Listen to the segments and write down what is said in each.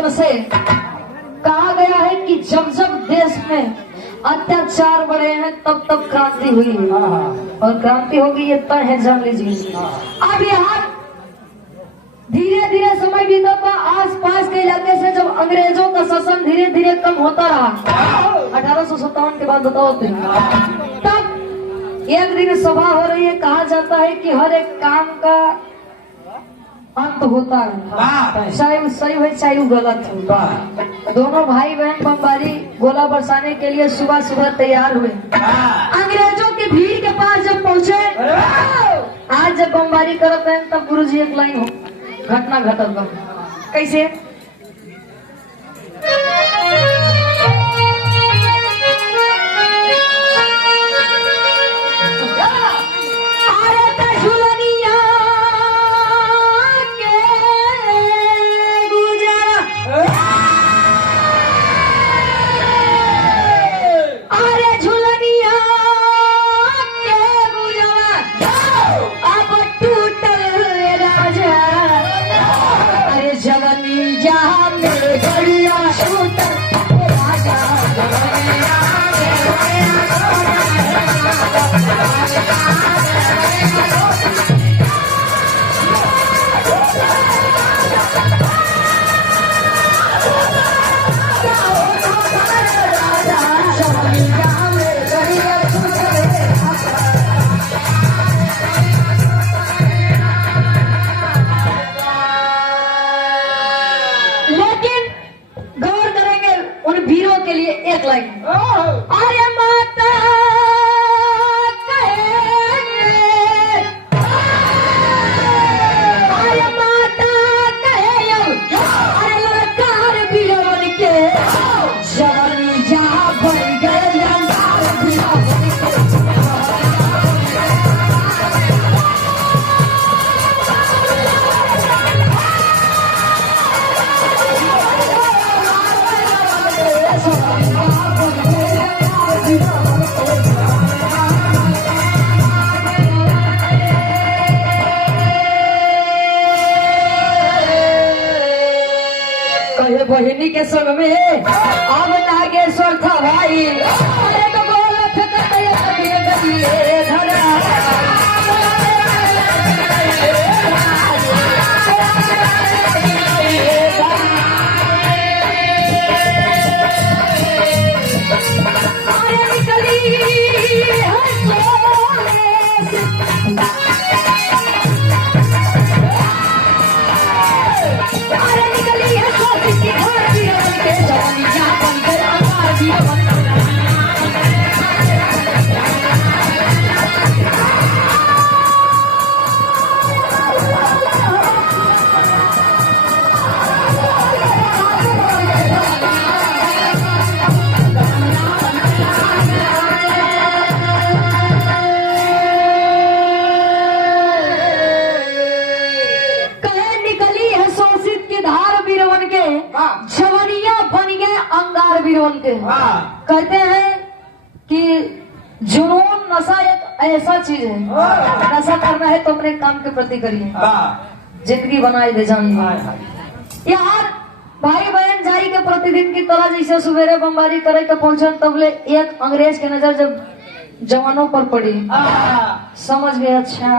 वचन से कहा गया है कि जब जब देश में अत्याचार बढ़े हैं तब तब क्रांति हुई है, और क्रांति होगी ये तय है, जान लीजिए। अब यहाँ धीरे धीरे समय बीता था, आस पास के इलाके से जब अंग्रेजों का शासन धीरे धीरे कम होता रहा, 1857 के बाद बताओ, तब एक दिन सभा हो रही है। कहा जाता है कि हर एक काम का अंत होता है, चाहे वो सही हो चाहे वो गलत हो। दोनों भाई बहन बमबारी गोला बरसाने के लिए सुबह सुबह तैयार हुए। अंग्रेजों की भीड़ के पास जब पहुंचे, आज जब बमबारी करते हैं तब गुरुजी एक लाइन हो घटना घटत बा। कैसे? अरे माता कहेंगे, अरे माता कहे, अरे ललकार बिरवन के जवानी जहाँ भर गए ललकार बिरवन बहिनी के संग में अब नागेश्वर था भाई। अरे तो बोला के कहते हैं कि जुनून नशा एक ऐसा चीज है, नशा करना है तो अपने काम के प्रति करिए, जिंदगी बनाए दे जान। यार भाई बहन जाई के प्रतिदिन की तरह जैसे सवेरे बमबारी करे के पहुंचन, तबले एक अंग्रेज के नजर जब जवानों पर पड़ी, समझ गए अच्छा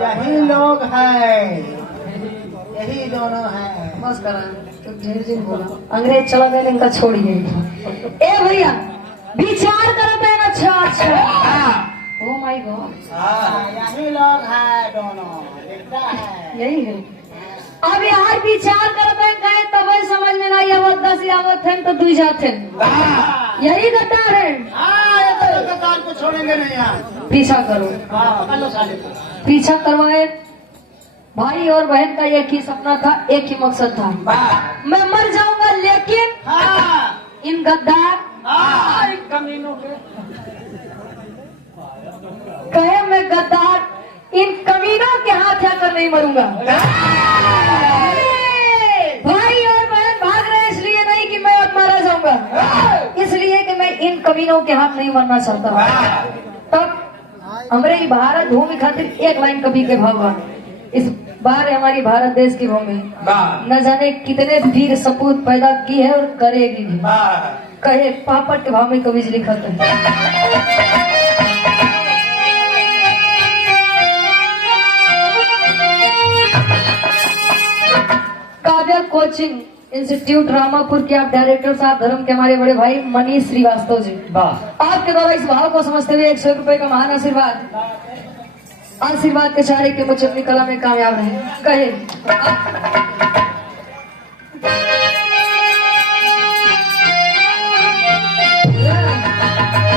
यही लोग हैं, यही दोनों हैं। बस करा बोला अंग्रेज चला गए, इनका छोड़िए। ए भैया विचार करते हैं, अच्छा अच्छा ओ माय गॉड यही लोग हैं दोनों, दिखता है यही है। अब यार विचार करते हैं कहे तब समझ में नहीं आवत, 10 आवत थे तो 2 जाते, यही गद्दार है। गद्दार को छोड़ेंगे नहीं यार, पीछा करो, पीछा करवाए। भाई और बहन का एक ही सपना था, एक ही मकसद था, मैं मर जाऊंगा लेकिन इन गद्दार कमीनों के कहे मैं गद्दार इन कमीनों के हाथ आकर नहीं मरूंगा। भाई और बहन भाग रहे इसलिए नहीं कि मैं अब मारा जाऊंगा, इसलिए कि मैं इन कमीनों के हाथ नहीं मरना चाहता। तब हमारे भारत भूमि खातिर एक लाइन कवि के भगवान इस बार हमारी भारत देश की भूमि न जाने कितने वीर सपूत पैदा की है और करेगी भी। कहे पापड़ के भाव में कभी लिखा है। काव्या कोचिंग इंस्टीट्यूट रामापुर के आप डायरेक्टर साहब धर्म के हमारे बड़े भाई मनीष श्रीवास्तव जी, आपके द्वारा इस भाव को समझते हुए 100 रुपए का महान आशीर्वाद के चारे के मुझे अपनी कला में कामयाब रहे। कहे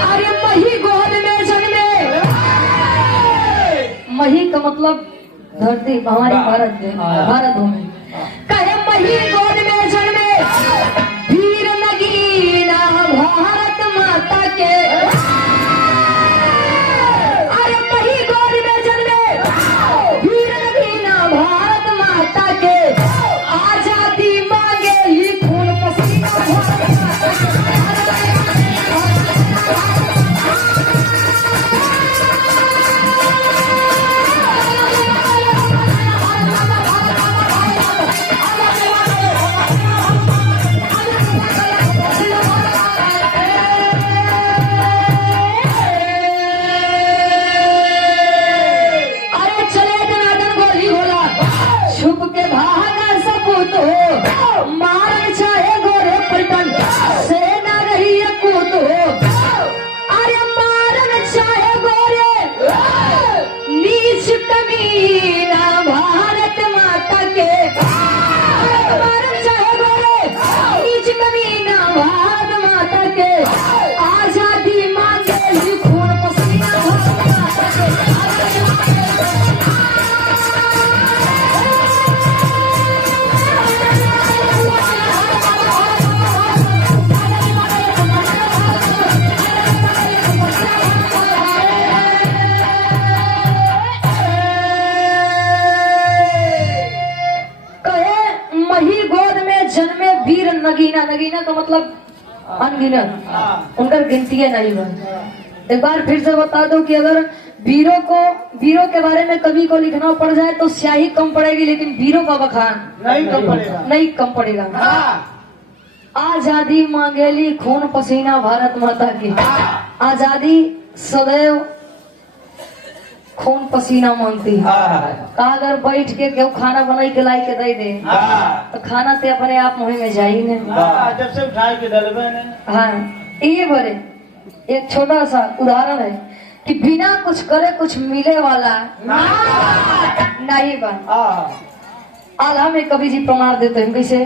अरे मही गोद में जन्मे, मही का मतलब धरती हमारी भारत भूमि। कहे मही गोद में जन्मे वीर नगीना भारत माता के, अरे मही गोद में जन्मे वीर नगीना भारत माता के, आजादी मांगे ही खून पसीना भारत माता मारन चाहे गोरे पलटन सेना रही कूत हो, अरे मारन चाहे गोरे नीच कमीना भारत माता के, मारन चाहे गोरे नीच कमीना भारत माता के, आजादी मांगे ही खून पसीना भारत माता के। जन्मे वीर नगीना, नगीना का मतलब अनगिनत, उनका गिनती है नहीं बन। एक बार फिर से बता दो कि अगर वीरों के बारे में कवि को लिखना पड़ जाए तो स्याही कम पड़ेगी, लेकिन वीरों का बखान नहीं कम पड़ेगा। आजादी मांगेली खून पसीना भारत माता की, आजादी सदैव खून पसीना मांगती है। अगर बैठ के क्यों खाना बनाई के लाई के दे दे तो खाना ते अपने आप मुंह में जाई ने, जब से उठाई के डलबे ने। हाँ, ये बड़े एक छोटा सा उदाहरण है कि बिना कुछ करे कुछ मिले वाला नहीं बन। आला में कवि जी प्रमाण देते हैं कैसे